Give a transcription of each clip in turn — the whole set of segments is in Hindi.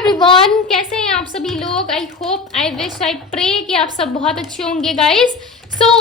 एवरीवन, कैसे हैं आप सभी लोग। I hope, I wish, I pray कि आप सब बहुत अच्छे होंगे गाइस।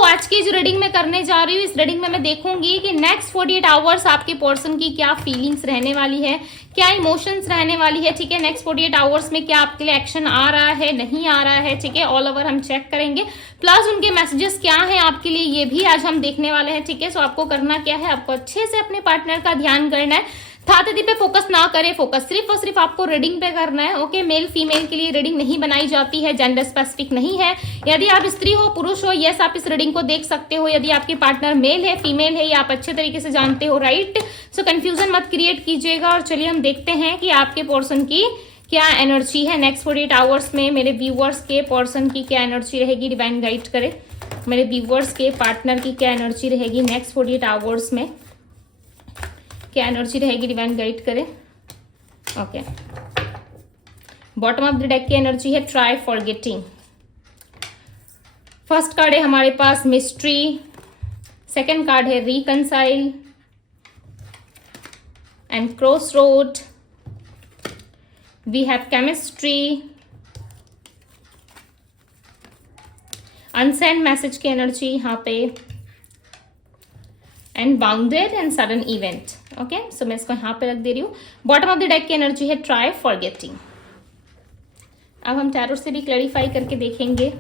आज की जो रीडिंग मैं करने जा रही हूँ, इस रीडिंग में मैं देखूंगी कि नेक्स्ट 48 आवर्स आपके पर्सन की क्या फीलिंग्स रहने वाली है, क्या इमोशंस रहने वाली है। ठीक है, नेक्स्ट 48 आवर्स में क्या आपके लिए एक्शन आ रहा है, नहीं आ रहा है। ठीक है, ऑल ओवर हम चेक करेंगे, प्लस उनके मैसेजेस क्या है आपके लिए ये भी आज हम देखने वाले हैं। ठीक है, सो आपको करना क्या है, आपको अच्छे से अपने पार्टनर का ध्यान करना है। थाती पे फोकस ना करें, फोकस सिर्फ और सिर्फ आपको रीडिंग पे करना है। ओके, मेल फीमेल के लिए रीडिंग नहीं बनाई जाती है, जेंडर स्पेसिफिक नहीं है। यदि आप स्त्री हो, पुरुष हो, यस आप इस रीडिंग को देख सकते हो। यदि आपके पार्टनर मेल है, फीमेल है, या आप अच्छे तरीके से जानते हो, राइट। सो कंफ्यूजन मत क्रिएट कीजिएगा। और चलिए हम देखते हैं कि आपके पर्सन की क्या एनर्जी है नेक्स्ट 48 आवर्स में। मेरे व्यूअर्स के पर्सन की क्या एनर्जी रहेगी, डिवाइन गाइड करे। मेरे व्यूअर्स के पार्टनर की क्या एनर्जी रहेगी नेक्स्ट 48 आवर्स में, क्या एनर्जी रहेगी, डिवाइन गाइड करे। Okay, bottom of the deck की एनर्जी है ट्राई फॉरगेटिंग। फर्स्ट कार्ड है हमारे पास मिस्ट्री, सेकंड कार्ड है reconcile and cross road. We have chemistry, unsend message की एनर्जी यहाँ पे, and bounded and sudden event. Okay, so मैं इसको यहां पे रख दे रही हूँ। बॉटम ऑफ द डेक की एनर्जी है ट्राई फॉरगेटिंग। अब हम टैरो से भी क्लैरिफाई करके देखेंगे।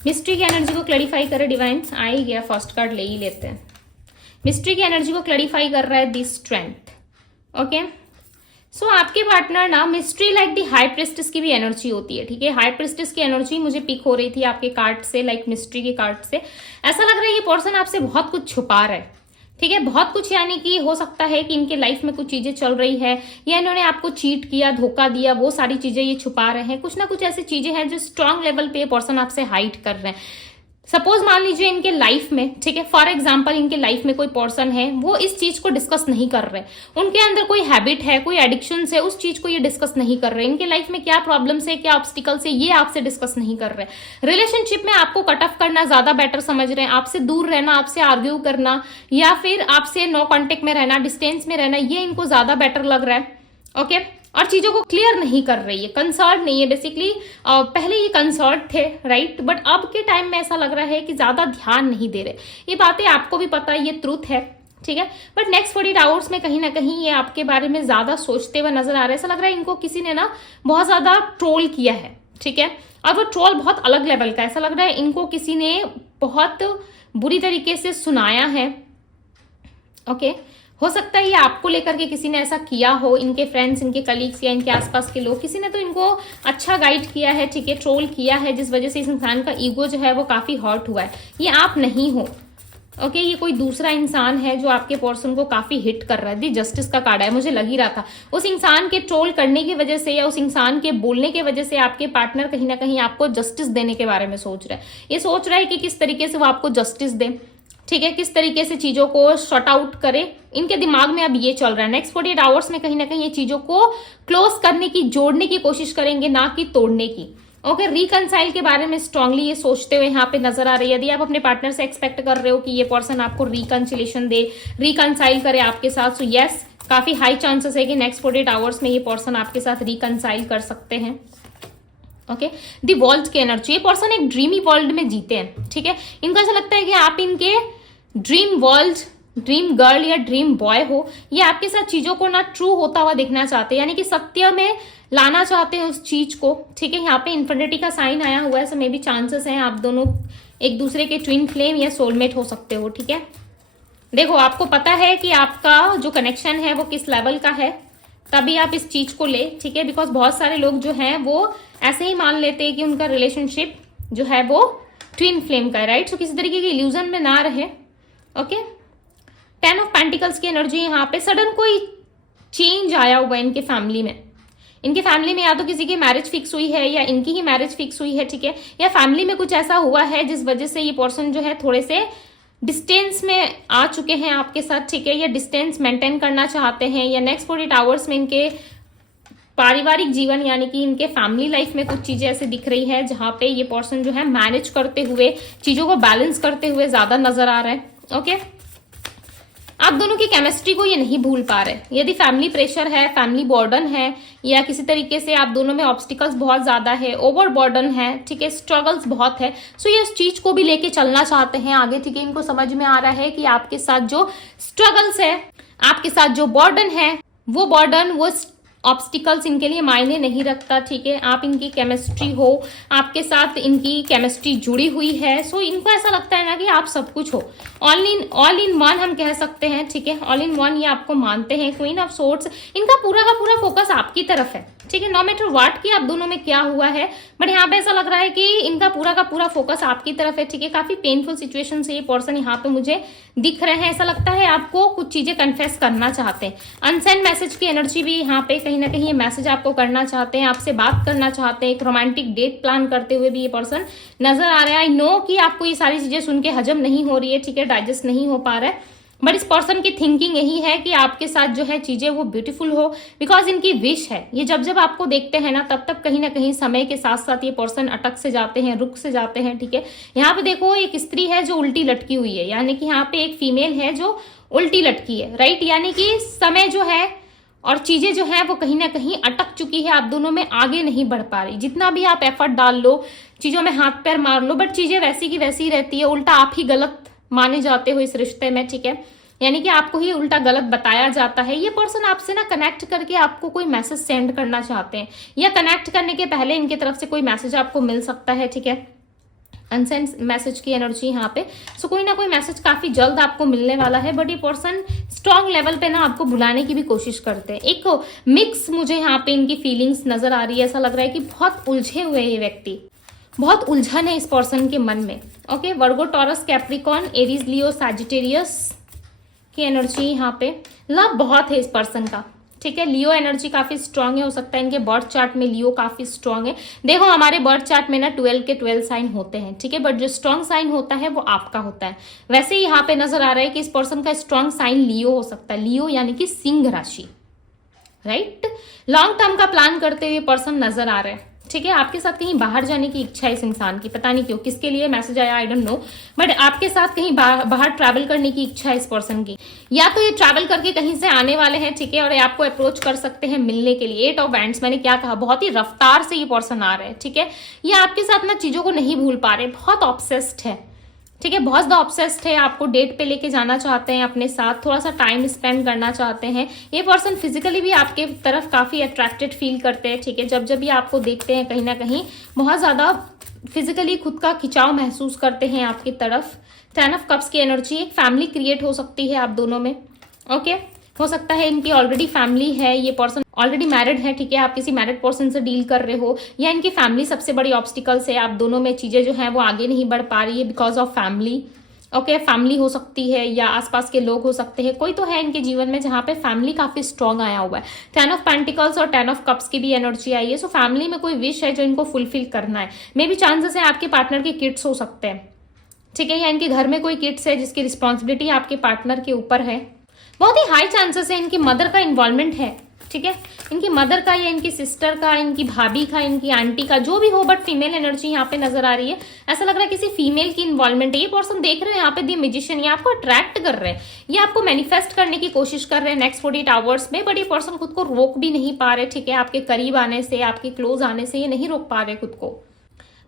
मिस्ट्री की एनर्जी को क्लैरिफाई करे डिवाइन। आ ही गया, फर्स्ट कार्ड ले ही लेते हैं। मिस्ट्री की एनर्जी को क्लैरिफाई कर रहा है दी स्ट्रेंथ। ओके, सो आपके पार्टनर ना mystery like the high priestess की भी एनर्जी होती है। ठीक है, हाई प्रिस्टेस की एनर्जी मुझे पिक हो रही थी आपके कार्ड से, लाइक मिस्ट्री के कार्ड से। ऐसा लग रहा है ये पर्सन आपसे बहुत कुछ छुपा रहा है। ठीक है, बहुत कुछ, यानी कि हो सकता है कि इनके लाइफ में कुछ चीजें चल रही है, या इन्होंने आपको चीट किया, धोखा दिया, वो सारी चीजें ये छुपा रहे हैं। कुछ ना कुछ ऐसी चीजें हैं जो स्ट्रांग लेवल पे ये पर्सन आपसे हाइड कर रहे हैं। सपोज मान लीजिए इनके लाइफ में, ठीक है, फॉर एग्जांपल इनके लाइफ में कोई पर्सन है, वो इस चीज को डिस्कस नहीं कर रहे। उनके अंदर कोई हैबिट है, कोई एडिक्शन है, उस चीज को ये डिस्कस नहीं कर रहे। इनके लाइफ में क्या प्रॉब्लम्स है, क्या ऑब्स्टिकल्स है, ये आपसे डिस्कस नहीं कर रहे। रिलेशनशिप में आपको कट ऑफ करना ज्यादा बेटर समझ रहे हैं, आपसे दूर रहना, आपसे आर्ग्यू करना, या फिर आपसे नो कॉन्टेक्ट में रहना, डिस्टेंस में रहना, ये इनको ज्यादा बेटर लग रहा है। ओके, और चीजों को क्लियर नहीं कर रही है, कंसर्न नहीं है बेसिकली। पहले ये कंसर्न थे, राइट, बट अब के टाइम में ऐसा लग रहा है कि ज्यादा ध्यान नहीं दे रहे। ये बातें आपको भी पता है, ये ट्रूथ है। ठीक है, बट नेक्स्ट 48 आवर्स में कहीं ना कहीं ये आपके बारे में ज्यादा सोचते हुए नजर आ रहे हैं। ऐसा लग रहा है इनको किसी ने ना बहुत ज्यादा ट्रोल किया है। ठीक है, और वो ट्रोल बहुत अलग लेवल का, ऐसा लग रहा है इनको किसी ने बहुत बुरी तरीके से सुनाया है। ओके, हो सकता है ये आपको लेकर के किसी ने ऐसा किया हो, इनके फ्रेंड्स, इनके कलीग्स या इनके आसपास के लोग, किसी ने तो इनको अच्छा गाइड किया है। ठीक है, ट्रोल किया है, जिस वजह से इस इंसान का ईगो जो है वो काफी हर्ट हुआ है। ये आप नहीं हो। ओके, ये कोई दूसरा इंसान है जो आपके पर्सन को काफी हिट कर रहा है। दी जस्टिस का कार्ड है, मुझे लग ही रहा था उस इंसान के ट्रोल करने की वजह से या उस इंसान के बोलने की वजह से आपके पार्टनर कहीं ना कहीं आपको जस्टिस देने के बारे में सोच रहा है। ये सोच रहा है कि किस तरीके से वो आपको जस्टिस दे। ठीक है, किस तरीके से चीजों को शॉर्ट आउट करे, इनके दिमाग में अब ये चल रहा है। नेक्स्ट 48 आवर्स में कहीं ना कहीं ये चीजों को क्लोज करने की, जोड़ने की कोशिश करेंगे, ना कि तोड़ने की। ओके, रिकंसाइल के बारे में स्ट्रांगली ये सोचते हुए यहाँ पे नजर आ रही है। यदि आप अपने पार्टनर से एक्सपेक्ट कर रहे हो कि ये पर्सन आपको रिकंसिलेशन दे, रिकंसाइल करे आपके साथ, सो यस, काफी हाई चांसेस है कि नेक्स्ट 48 आवर्स में ये पर्सन आपके साथ रिकंसाइल कर सकते हैं। ओके, दी वर्ल्ड की एनर्जी, ये पर्सन एक ड्रीमी वर्ल्ड में जीते हैं। ठीक है, इनको ऐसा लगता है कि आप इनके ड्रीम वर्ल्ड, ड्रीम गर्ल या ड्रीम बॉय हो। ये आपके साथ चीजों को ना ट्रू होता हुआ देखना चाहते हैं, यानी कि सत्य में लाना चाहते हैं उस चीज को। ठीक है, यहाँ पे इन्फिनिटी का साइन आया हुआ है, सो मे बी चांसेस हैं आप दोनों एक दूसरे के ट्विन फ्लेम या सोलमेट हो सकते हो। ठीक है, देखो आपको पता है कि आपका जो कनेक्शन है वो किस लेवल का है, तभी आप इस चीज को ले। ठीक है, बिकॉज बहुत सारे लोग जो हैं वो ऐसे ही मान लेते हैं कि उनका रिलेशनशिप जो है वो ट्विन फ्लेम का है, राइट। सो किसी तरीके के इल्यूजन में ना रहे। ओके, 10 ऑफ पेंटिकल्स की एनर्जी यहाँ पे, सडन कोई चेंज आया हुआ है इनके फैमिली में। इनके फैमिली में या तो किसी की मैरिज फिक्स हुई है या इनकी ही मैरिज फिक्स हुई है। ठीक है, या फैमिली में कुछ ऐसा हुआ है जिस वजह से ये पर्सन जो है थोड़े से डिस्टेंस में आ चुके हैं आपके साथ। ठीक है, या डिस्टेंस मेंटेन करना चाहते हैं, या नेक्स्ट 48 आवर्स में इनके पारिवारिक जीवन यानी कि इनके फैमिली लाइफ में कुछ चीजें ऐसे दिख रही है जहां पे ये पर्सन जो है मैनेज करते हुए, चीजों को बैलेंस करते हुए ज्यादा नजर आ रहा है। ओके, आप दोनों की केमिस्ट्री को ये नहीं भूल पा रहे। यदि फैमिली प्रेशर है, फैमिली बर्डन है, या किसी तरीके से आप दोनों में ऑब्स्टिकल्स बहुत ज्यादा है, ओवर बर्डन है, ठीक है, स्ट्रगल्स बहुत है, सो ये उस चीज को भी लेके चलना चाहते हैं आगे, ठीक है। इनको समझ में आ रहा है कि आपके साथ जो स्ट्रगल्स है, आपके साथ जो बर्डन है, वो बर्डन, वो ऑब्स्टिकल्स इनके लिए मायने नहीं रखता, ठीक है। आप इनकी केमिस्ट्री हो, आपके साथ इनकी केमिस्ट्री जुड़ी हुई है, सो इनको ऐसा लगता है ना कि आप सब कुछ हो, ऑल इन वन हम कह सकते हैं, ठीक है। ऑल इन वन ये आपको मानते हैं, क्वीन ऑफ सोर्ड्स, इनका पूरा का पूरा फोकस आपकी तरफ है, ठीक है। नो मैटर व्हाट कि आप दोनों में क्या हुआ है, बट यहाँ पे ऐसा लग रहा है कि इनका पूरा का पूरा फोकस आपकी तरफ है, ठीक है। काफी पेनफुल सिचुएशन से ये पर्सन यहाँ पे मुझे दिख रहे हैं। ऐसा लगता है आपको कुछ चीजें कन्फेस करना चाहते हैं। अनसेंड मैसेज की एनर्जी भी यहाँ पे कहीं ना कहीं ये मैसेज आपको करना चाहते हैं, आपसे बात करना चाहते हैं, एक रोमांटिक डेट प्लान करते हुए भी ये पर्सन नजर आ रहा है। आई नो कि आपको ये सारी चीजें सुन के हजम नहीं हो रही है, ठीक है, डाइजेस्ट नहीं हो पा रहा है, बट इस पर्सन की थिंकिंग यही है कि आपके साथ जो है चीजें वो ब्यूटीफुल हो, बिकॉज इनकी विश है। ये जब जब आपको देखते हैं ना, तब तब कहीं ना कहीं समय के साथ साथ ये पर्सन अटक से जाते हैं, रुक से जाते हैं, ठीक है। यहाँ पे देखो एक स्त्री है जो उल्टी लटकी हुई है, यानी कि यहाँ पे एक फीमेल है जो उल्टी लटकी है, राइट। यानी कि समय जो है और चीजें जो है वो कहीं ना कहीं अटक चुकी है, आप दोनों में आगे नहीं बढ़ पा रही। जितना भी आप एफर्ट डाल लो, चीजों में हाथ पैर मार लो, बट चीजें वैसी की वैसी रहती है, उल्टा आप ही गलत माने जाते हो इस रिश्ते में, ठीक है। यानी कि आपको ही उल्टा गलत बताया जाता है। ये पर्सन आपसे ना कनेक्ट करके आपको कोई मैसेज सेंड करना चाहते हैं, या कनेक्ट करने के पहले इनकी तरफ से कोई मैसेज आपको मिल सकता है, ठीक है। अनसेंड मैसेज की एनर्जी यहाँ पे, सो कोई ना कोई मैसेज काफी जल्द आपको मिलने वाला है, बट ये पर्सन स्ट्रॉन्ग लेवल पे ना आपको बुलाने की भी कोशिश करते हैं। एक मिक्स मुझे यहाँ पे इनकी फीलिंग्स नजर आ रही है। ऐसा लग रहा है कि बहुत उलझे हुए ये व्यक्ति, बहुत उलझन है इस पर्सन के मन में। ओके, वर्गो, Taurus, Capricorn, Aries, Leo, Sagittarius की एनर्जी यहाँ पे। लव बहुत है इस पर्सन का, ठीक है। लियो एनर्जी काफी स्ट्रांग है, हो सकता है इनके बर्थ चार्ट में लियो काफी स्ट्रांग है। देखो हमारे बर्थ चार्ट में ना 12 के 12 साइन होते हैं, ठीक है, बट जो स्ट्रांग साइन होता है वो आपका होता है। वैसे ही यहाँ पे नजर आ रहा है कि इस पर्सन का स्ट्रांग साइन लियो हो सकता है, लियो यानी कि सिंह राशि, राइट। लॉन्ग टर्म का प्लान करते हुए पर्सन नजर आ रहे हैं, ठीक है। आपके साथ कहीं बाहर जाने की इच्छा है इस इंसान की, पता नहीं क्यों, किसके लिए मैसेज आया आई डोंट नो, बट आपके साथ कहीं बाहर ट्रैवल करने की इच्छा है इस पर्सन की। या तो ये ट्रैवल करके कहीं से आने वाले हैं, ठीक है, और ये आपको अप्रोच कर सकते हैं मिलने के लिए। 8 ऑफ वैंड्स, मैंने क्या कहा, बहुत ही रफ्तार से ये पर्सन आ रहे हैं, ठीक है। ये आपके साथ ना चीजों को नहीं भूल पा रहे, बहुत ऑब्सेस्ड है, ठीक है, बहुत ज्यादा ऑब्सेस्ड है। आपको डेट पे लेके जाना चाहते हैं अपने साथ, थोड़ा सा टाइम स्पेंड करना चाहते हैं। ये पर्सन फिजिकली भी आपके तरफ काफी अट्रैक्टेड फील करते हैं, ठीक है। जब जब भी आपको देखते हैं कहीं ना कहीं बहुत ज्यादा फिजिकली खुद का खिंचाव महसूस करते हैं आपकी तरफ। 10 ऑफ कप्स की एनर्जी, एक फैमिली क्रिएट हो सकती है आप दोनों में, ओके। हो सकता है इनकी ऑलरेडी फैमिली है, ये पर्सन ऑलरेडी मैरिड है, ठीक है, आप किसी मैरिड पर्सन से डील कर रहे हो, या इनकी फैमिली सबसे बड़ी ऑब्स्टिकल्स है, आप दोनों में चीजें जो है वो आगे नहीं बढ़ पा रही है because of family, okay. Family हो सकती है या आसपास के लोग हो सकते हैं, कोई तो है इनके जीवन में जहां पे फैमिली काफी स्ट्रांग आया हुआ है। 10 ऑफ पेंटिकल्स और 10 ऑफ कप्स की भी एनर्जी आई है, सो फैमिली में कोई विश है जो इनको फुलफिल करना है। मे भी चांसेस है आपके पार्टनर के किड्स हो सकते हैं, ठीक है, या इनके घर में कोई किड्स है जिसकी रिस्पॉन्सिबिलिटी आपके पार्टनर के ऊपर है। बहुत ही हाई चांसेस है इनकी मदर का इन्वॉल्वमेंट है, ठीक है, इनकी मदर का या इनकी सिस्टर का, इनकी भाभी का, इनकी आंटी का, जो भी हो, बट फीमेल एनर्जी यहाँ पे नजर आ रही है। ऐसा लग रहा है किसी फीमेल की इन्वॉल्वमेंट है। ये पर्सन देख रहे हैं यहाँ पे दी मैजिशियन, ये आपको अट्रैक्ट कर रहे हैं, ये आपको मैनिफेस्ट करने की कोशिश कर रहे हैं नेक्स्ट 48 आवर्स में, बट ये पर्सन खुद को रोक भी नहीं पा रहे, ठीक है। आपके करीब आने से, आपके क्लोज आने से ये नहीं रोक पा रहे खुद को,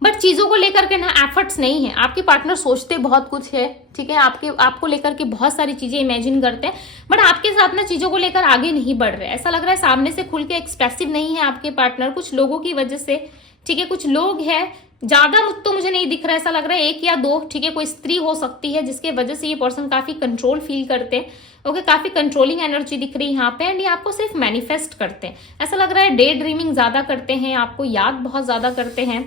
बट चीजों को लेकर के ना एफर्ट्स नहीं है। आपके पार्टनर सोचते बहुत कुछ है, ठीक है, आपको लेकर के बहुत सारी चीजें इमेजिन करते हैं, बट आपके साथ ना चीजों को लेकर आगे नहीं बढ़ रहे। ऐसा लग रहा है सामने से खुल के एक्सप्रेसिव नहीं है आपके पार्टनर, कुछ लोगों की वजह से, ठीक है। कुछ लोग हैं, ज्यादा तो मुझे नहीं दिख रहा है, ऐसा लग रहा है 1 या 2, ठीक है। कोई स्त्री हो सकती है जिसके वजह से ये पर्सन काफी कंट्रोल फील करते हैं, ओके। काफी कंट्रोलिंग एनर्जी दिख रही है यहाँ पे, एंड ये आपको सिर्फ मैनिफेस्ट करते हैं। ऐसा लग रहा है डे ड्रीमिंग ज्यादा करते हैं, आपको याद बहुत ज्यादा करते हैं,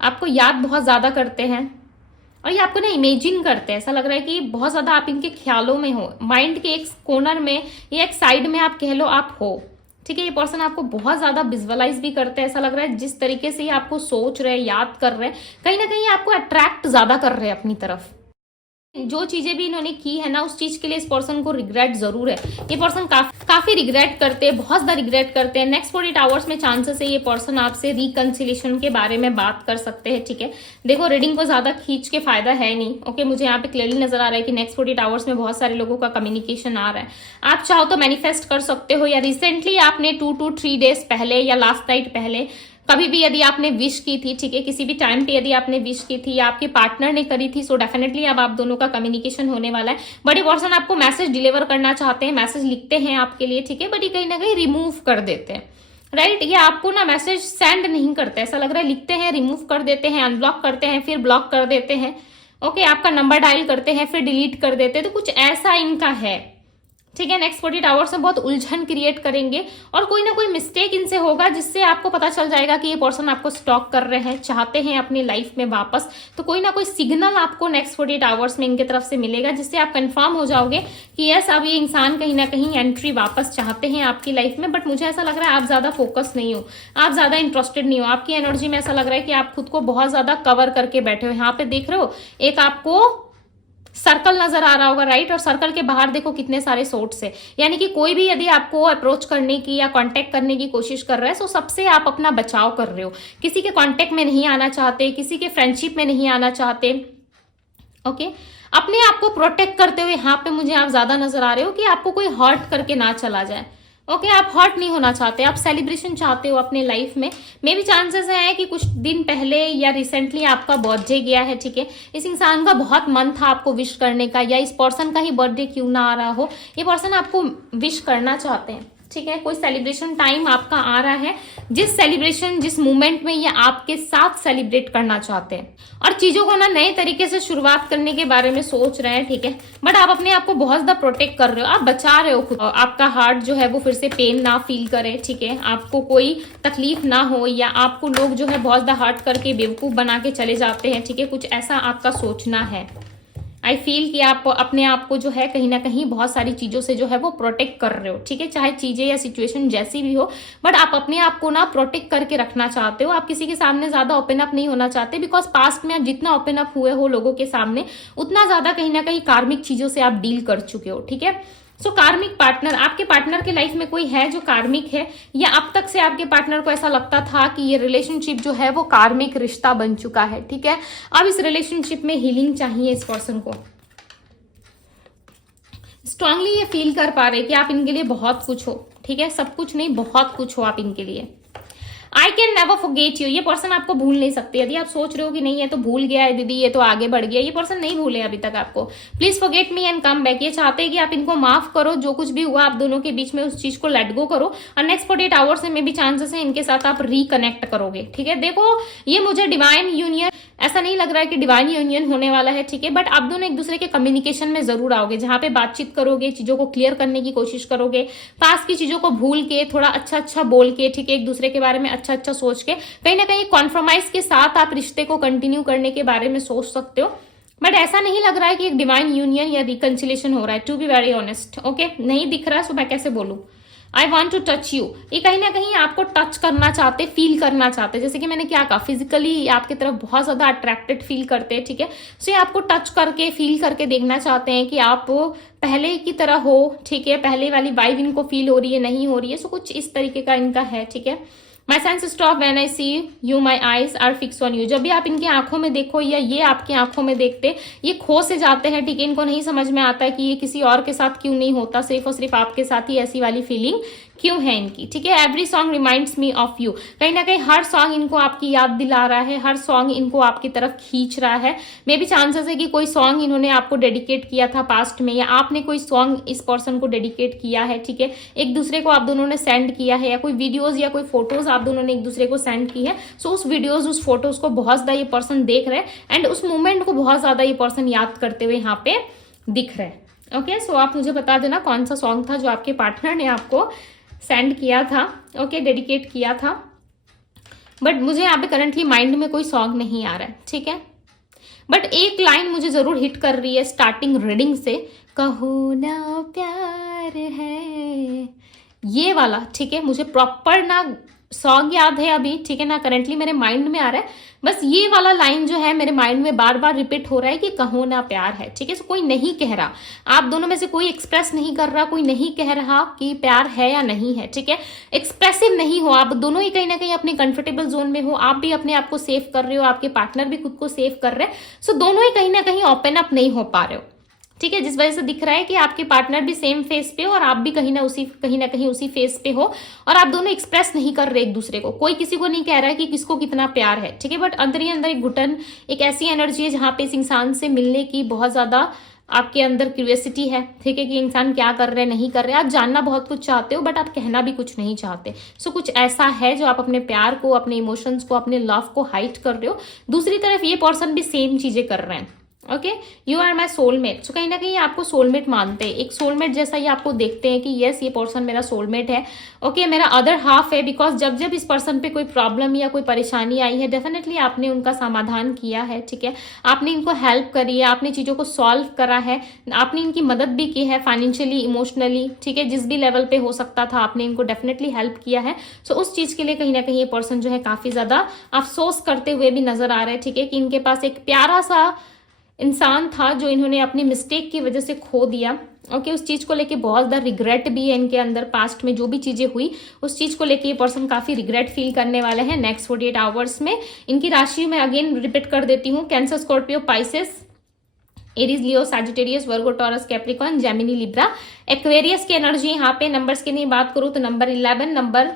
आपको याद बहुत ज्यादा करते हैं, और ये आपको ना इमेजिन करते हैं। ऐसा लग रहा है कि बहुत ज्यादा आप इनके ख्यालों में हो, माइंड के एक कोनर में या एक साइड में आप कह लो आप हो, ठीक है। ये पर्सन आपको बहुत ज्यादा विजुअलाइज भी करते हैं। ऐसा लग रहा है जिस तरीके से ये आपको सोच रहे हैं, याद कर रहे हैं, कहीं ना कहीं आपको अट्रैक्ट ज्यादा कर रहे हैं अपनी तरफ। जो चीजें भी इन्होंने की है ना, उस चीज के लिए इस पर्सन को रिग्रेट जरूर है। ये पर्सन काफी रिग्रेट करते हैं, बहुत ज्यादा रिग्रेट करते हैं। नेक्स्ट 48 आवर्स में चांसेस है ये पर्सन आपसे रिकंसिलेशन के बारे में बात कर सकते हैं, ठीक है। देखो रीडिंग को ज्यादा खींच के फायदा है नहीं, ओके। मुझे यहाँ पे क्लियरली नजर आ रहा है कि नेक्स्ट 48 आवर्स में बहुत सारे लोगों का कम्युनिकेशन आ रहा है। आप चाहो तो मैनिफेस्ट कर सकते हो, या रिसेंटली आपने 2 to 3 डेज पहले या लास्ट नाइट पहले कभी भी यदि आपने विश की थी, ठीक है, किसी भी टाइम पे यदि आपने विश की थी या आपके पार्टनर ने करी थी, सो डेफिनेटली अब आप दोनों का कम्युनिकेशन होने वाला है। बट ये पर्सन आपको मैसेज डिलीवर करना चाहते हैं, मैसेज लिखते हैं आपके लिए, ठीक है, बट ये कहीं ना कहीं रिमूव कर देते हैं, राइट। ये आपको ना मैसेज सेंड नहीं करते, ऐसा लग रहा है लिखते हैं, रिमूव कर देते हैं, अनब्लॉक करते हैं, फिर ब्लॉक कर देते हैं, ओके। आपका नंबर डायल करते हैं, फिर डिलीट कर देते हैं, तो कुछ ऐसा इनका है, ठीक है। नेक्स्ट 48 आवर्स में बहुत उलझन क्रिएट करेंगे और कोई ना कोई मिस्टेक इनसे होगा जिससे आपको पता चल जाएगा कि ये पर्सन आपको स्टॉक कर रहे हैं, चाहते हैं अपनी लाइफ में वापस। तो कोई ना कोई सिग्नल आपको नेक्स्ट 48 आवर्स में इनकी तरफ से मिलेगा जिससे आप कंफर्म हो जाओगे कि यस, अब ये इंसान कहीं ना कहीं एंट्री वापस चाहते हैं आपकी लाइफ में। बट मुझे ऐसा लग रहा है आप ज्यादा फोकस नहीं हो, आप ज्यादा इंटरेस्टेड नहीं हो। आपकी एनर्जी में ऐसा लग रहा है कि आप खुद को बहुत ज्यादा कवर करके बैठे हो। यहाँ पे देख रहे हो एक आपको सर्कल नजर आ रहा होगा, राइट। और सर्कल के बाहर देखो कितने सारे सोर्स है, यानी कि कोई भी यदि आपको अप्रोच करने की या कांटेक्ट करने की कोशिश कर रहा है, तो सबसे आप अपना बचाव कर रहे हो। किसी के कांटेक्ट में नहीं आना चाहते, किसी के फ्रेंडशिप में नहीं आना चाहते, ओके। अपने आप को प्रोटेक्ट करते हुए यहाँ पे मुझे आप ज्यादा नजर आ रहे हो कि आपको कोई हर्ट करके ना चला जाए, ओके। आप हर्ट नहीं होना चाहते, आप सेलिब्रेशन चाहते हो अपने लाइफ में। मे भी चांसेस है कि कुछ दिन पहले या रिसेंटली आपका बर्थडे गया है, ठीक है। इस इंसान का बहुत मन था आपको विश करने का, या इस पर्सन का ही बर्थडे क्यों ना आ रहा हो, ये पर्सन आपको विश करना चाहते हैं, ठीक है। कोई सेलिब्रेशन टाइम आपका आ रहा है, जिस सेलिब्रेशन जिस मोमेंट में ये आपके साथ सेलिब्रेट करना चाहते हैं और चीजों को ना नए तरीके से शुरुआत करने के बारे में सोच रहे हैं, ठीक है। बट आप अपने आप को बहुत ज्यादा प्रोटेक्ट कर रहे हो, आप बचा रहे हो खुद, आपका हार्ट जो है वो फिर से पेन ना फील करे, ठीक है। आपको कोई तकलीफ ना हो, या आपको लोग जो है बहुत ज्यादा हर्ट करके बेवकूफ बना के चले जाते हैं, ठीक है। कुछ ऐसा आपका सोचना है। आई फील कि आप अपने आप को जो है कहीं ना कहीं बहुत सारी चीजों से जो है वो प्रोटेक्ट कर रहे हो, ठीक है। चाहे चीजें या सिचुएशन जैसी भी हो, बट आप अपने आप को ना प्रोटेक्ट करके रखना चाहते हो। आप किसी के सामने ज्यादा ओपन अप नहीं होना चाहते, बिकॉज पास्ट में आप जितना ओपन अप हुए हो लोगों के सामने, उतना ज्यादा कहीं ना कहीं कार्मिक चीजों से आप डील कर चुके हो, ठीक है। सो कार्मिक पार्टनर, आपके पार्टनर के लाइफ में कोई है जो कार्मिक है, या अब तक से आपके पार्टनर को ऐसा लगता था कि ये रिलेशनशिप जो है वो कार्मिक रिश्ता बन चुका है, ठीक है। अब इस रिलेशनशिप में हीलिंग चाहिए इस पर्सन को। स्ट्रांगली ये फील कर पा रहे कि आप इनके लिए बहुत कुछ हो, ठीक है। सब कुछ नहीं, बहुत कुछ हो आप इनके लिए। I can never forget you, ये पर्सन आपको भूल नहीं सकते। यदि आप सोच रहे हो कि नहीं ये तो भूल गया है दीदी, ये तो आगे बढ़ गया, ये पर्सन नहीं भूले अभी तक आपको। Please forget me and come back, ये चाहते हैं कि आप इनको माफ करो, जो कुछ भी हुआ आप दोनों के बीच में उस चीज को लेट गो करो, और नेक्स्ट 48 आवर्स में भी चांसेस है इनके साथ आप रिकनेक्ट करोगे, ठीक है। देखो ये मुझे डिवाइन यूनियन ऐसा नहीं लग रहा है कि डिवाइन यूनियन होने वाला है, ठीक है। बट आप दोनों एक दूसरे के कम्युनिकेशन में जरूर आओगे, जहां पे बातचीत करोगे, चीजों को क्लियर करने की कोशिश करोगे, पास की चीजों को भूल के थोड़ा अच्छा अच्छा बोल के, ठीक है, एक दूसरे के बारे में अच्छा अच्छा सोच के, कहीं ना कहीं कॉन्फ्रोमाइज के साथ आप रिश्ते को कंटिन्यू करने के बारे में सोच सकते हो। बट ऐसा नहीं लग रहा है कि एक डिवाइन यूनियन या रिकंसिलेशन हो रहा है, to be very honest, okay. नहीं दिख रहा, सो मैं कैसे बोलूं। I want to touch you, ये कहीं ना कहीं आपको टच करना चाहते, फील करना चाहते, जैसे कि मैंने क्या कहा, फिजिकली आपकी तरफ बहुत ज्यादा अट्रैक्टेड फील करते हैं, ठीक है। सो ये आपको टच करके फील करके देखना चाहते हैं कि आप पहले की तरह हो, ठीक है। पहले वाली वाइब इनको फील हो रही है, नहीं हो रही है, सो कुछ इस तरीके का इनका है, ठीक है। My sense stop when I see you, my eyes are fix on you, जब भी आप इनकी आंखों में देखो या ये आपकी आंखों में देखते, ये खो से जाते हैं, ठीक है। इनको नहीं समझ में आता है कि ये किसी और के साथ क्यों नहीं होता, सिर्फ और सिर्फ आपके साथ ही ऐसी वाली फीलिंग क्यों है इनकी, ठीक है। Every song reminds me of you, कहीं ना कहीं हर सॉन्ग इनको आपकी याद दिला रहा है, हर सॉन्ग इनको आपकी तरफ खींच रहा है। मे भी चांसेस है कि कोई सॉन्ग इन्होंने आपको डेडिकेट किया था पास्ट में, या आपने कोई सॉन्ग इस पर्सन को डेडिकेट किया है, ठीक है। एक दूसरे को आप दोनों ने सेंड किया है, या कोई वीडियोज या कोई फोटोज आप दोनों ने एक दूसरे को सेंड की है। सो उस वीडियोज उस फोटोज को बहुत ज्यादा ये पर्सन देख रहे हैं, एंड उस मोमेंट को बहुत ज्यादा ये पर्सन याद करते हुए यहाँ पे दिख रहे हैं, ओके। सो आप मुझे बता देना कौन सा सॉन्ग था जो आपके पार्टनर ने आपको सेंड किया था, ओके, डेडिकेट किया था। बट मुझे यहाँ पे करंटली माइंड में कोई सॉन्ग नहीं आ रहा है, ठीक है। बट एक लाइन मुझे जरूर हिट कर रही है स्टार्टिंग रीडिंग से, कहो ना प्यार है, ये वाला, ठीक है। मुझे प्रॉपर ना सॉन्ग याद है अभी, ठीक है ना, करेंटली मेरे माइंड में आ रहा है, बस ये वाला लाइन जो है मेरे माइंड में बार बार रिपीट हो रहा है कि कहो ना प्यार है, ठीक है। सो कोई नहीं कह रहा, आप दोनों में से कोई एक्सप्रेस नहीं कर रहा, कोई नहीं कह रहा कि प्यार है या नहीं है, ठीक है। एक्सप्रेसिव नहीं हो, आप दोनों ही कहीं ना कहीं अपने कंफर्टेबल जोन में हो, आप भी अपने आप को सेव कर रहे हो, आपके पार्टनर भी खुद को सेव कर रहे हैं। सो दोनों ही कहीं ना कहीं ओपन अप नहीं हो पा रहे हो, ठीक है, जिस वजह से दिख रहा है कि आपके पार्टनर भी सेम फेस पे हो और आप भी कहीं ना कहीं उसी फेस पे हो, और आप दोनों एक्सप्रेस नहीं कर रहे एक दूसरे को। कोई किसी को नहीं कह रहा है कि किसको कितना प्यार है, ठीक है, बट अंदर ही अंदर एक घुटन, एक ऐसी एनर्जी है जहां पे इस इंसान से मिलने की बहुत ज्यादा आपके अंदर क्यूरियोसिटी है, ठीक है, कि इंसान क्या कर रहे हैं नहीं कर रहे हैं। आप जानना बहुत कुछ चाहते हो बट आप कहना भी कुछ नहीं चाहते। सो कुछ ऐसा है जो आप अपने प्यार को, अपने इमोशंस को, अपने लव को हाइड कर रहे हो। दूसरी तरफ ये पर्सन भी सेम चीजें कर रहे हैं। Okay, you are my soulmate. So कहीं ना कहीं आपको सोलमेट मानते हैं, एक सोलमेट जैसा ही आपको देखते हैं कि यस ये पर्सन मेरा सोलमेट है, ओके, मेरा अदर हाफ है। बिकॉज जब जब इस पर्सन पे कोई प्रॉब्लम या कोई परेशानी आई है, डेफिनेटली आपने उनका समाधान किया है, ठीक है, आपने इनको हेल्प करी है, आपने चीज़ों को सॉल्व करा है, आपने इनकी मदद भी की है फाइनेंशियली, इमोशनली, ठीक है, जिस भी लेवल पे हो सकता था आपने इनको डेफिनेटली हेल्प किया है। सो उस चीज़ के लिए कहीं ना कहीं ये पर्सन जो है काफ़ी ज़्यादा अफसोस करते हुए भी नजर आ रहे हैं, ठीक है, कि इनके पास एक प्यारा सा इंसान था जो इन्होंने अपनी मिस्टेक की वजह से खो दिया। ओके, उस चीज को लेके बहुत ज़्यादा रिग्रेट भी है इनके अंदर। पास्ट में जो भी चीजें हुई उस चीज को लेके ये पर्सन काफी रिग्रेट फील करने वाले हैं नेक्स्ट 48 आवर्स में। इनकी राशि में अगेन रिपीट कर देती हूँ, Cancer, Scorpio, Pisces, Aries, Leo, Sagittarius, Virgo, Taurus, Capricorn, Gemini, Libra, Aquarius की एनर्जी यहाँ पे। नंबर्स की नहीं बात करूँ तो number 11, number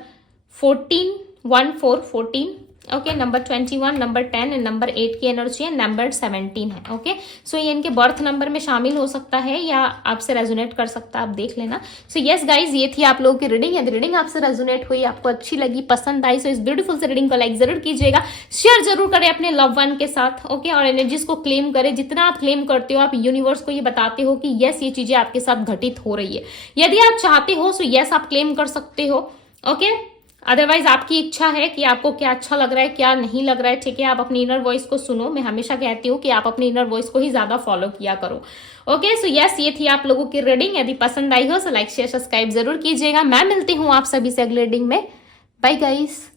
14, 1, 4, 14, okay, number 21, number 10 and number 8 की एनर्जी है, नंबर 17 है। ओके, सो ये इनके बर्थ नंबर में शामिल हो सकता है या आपसे रेजोनेट कर सकता है, आप देख लेना। सो यस गाइज, ये थी आप लोगों की रीडिंग। यदि रीडिंग आपसे रेजोनेट हुई, आपको अच्छी लगी, पसंद आई, सो इस ब्यूटीफुल से रीडिंग को लाइक जरूर कीजिएगा, शेयर जरूर करें अपने लव वन के साथ, ओके, और एनर्जीज को क्लेम करें। जितना आप क्लेम करते हो, आप यूनिवर्स को ये बताते हो कि यस ये चीजें आपके साथ घटित हो रही है। यदि आप चाहते हो सो यस आप क्लेम कर सकते हो, ओके। अदरवाइज आपकी इच्छा है कि आपको क्या अच्छा लग रहा है, क्या नहीं लग रहा है, ठीक है, आप अपनी इनर वॉइस को सुनो। मैं हमेशा कहती हूँ कि आप अपनी इनर वॉइस को ही ज्यादा फॉलो किया करो। ओके, सो यस, ये थी आप लोगों की रीडिंग। यदि पसंद आई हो तो लाइक, शेयर, सब्सक्राइब जरूर कीजिएगा। मैं मिलती हूँ आप सभी से अगले रीडिंग में। Bye guys.